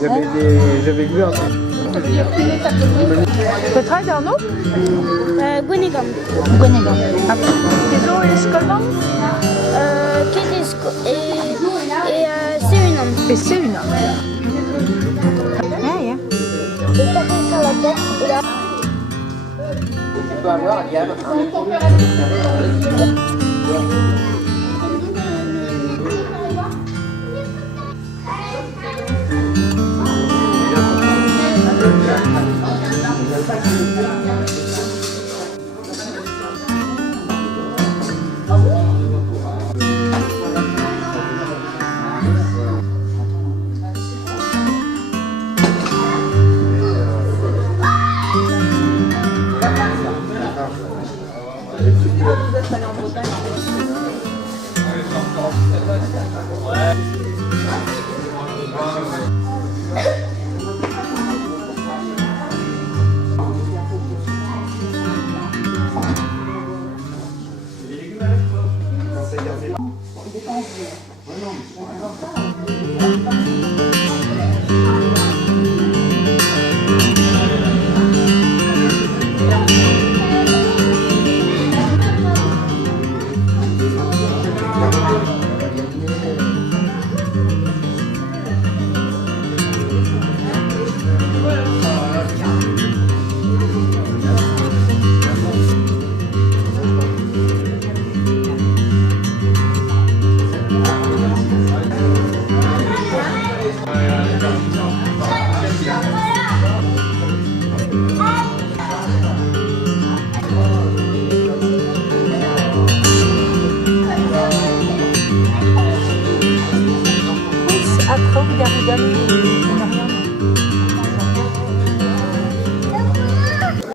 J'avais vu un truc. Vertrouwd Arno? Guinigam. Guinigam. Zo is Colman? Kidis et Surinam. Et Surinam. Ja, ja. Et tapé sur la tête et là. Tu peux avoir, Yann, Atro, Garudan.